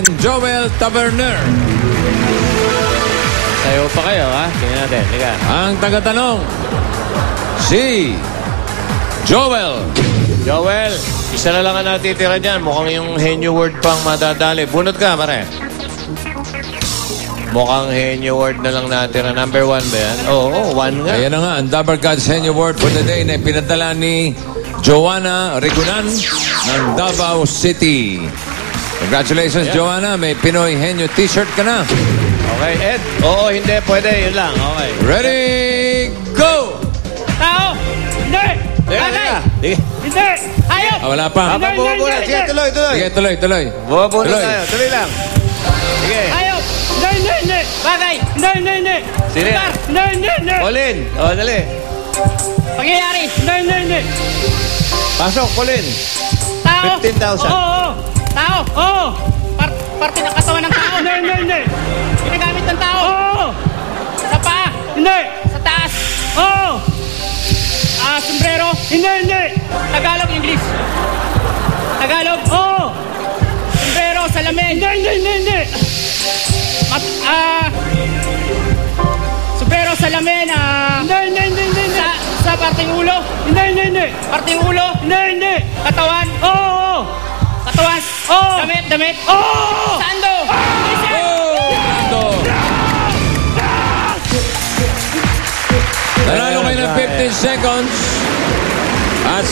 Joel Taverner. Sayo pa kayo, ha? Tingnan natin. Liga. Ang tagatanong, si Joel. Joel, isa na lang ang natitira dyan. Mukhang yung henyo word pang madadali. Bunot ka, pare. Mukhang henyo word na lang natira. Number 1 ba yan? Oo, 1 nga. Ayan na nga, ang Dabber Gods Senior Award for the day na pinadala ni Joanna Rigunan ng Davao City. Congratulations, Yeah. Joanna. May Pinoy Henyo t-shirt ka na. Okay, Ed. Oo, hindi. Pwede. Yun lang. Okay. Ready, go! Tao! Hindi! Teka, Bagay! teka. Sige. Hindi! Hayop! Wala pa. Hindi, hindi, Bumubuna. hindi, Sige, hindi. tuloy, tuloy. Sige, tuloy, tuloy. Bumubuna Tuloy. tayo. Tuloy lang. Sige. Hayop! Hindi, hindi, hindi! Bagay! Hindi, hindi, hindi! Sino yan? Lugar! Hindi, hindi, hindi! Colin. O, dali. Pangyayari! Hindi, hindi, hindi! Pasok, Colin. Tao! 15,000. Oo! Tao! Oo! Parte ng katawan ng tao! Hindi, hindi, hindi! Ginagamit ng tao! Oo! Sa paa! Hindi! Sa taas! Oo! Sombrero! Hindi, hindi! Tagalog, English! Tagalog! Oo! Sombrero, salamin! Hindi, hindi, hindi, hindi! Sombrero, salamin, Hindi, hindi, hindi, hindi! Sa parting ulo! Hindi, hindi, hindi! Parting ulo! Hindi, hindi! Katawan! Oo! Katawan! Oo! Damit, damit! Oo! Sando! Ito. Nanalo kayo ng 15 seconds. At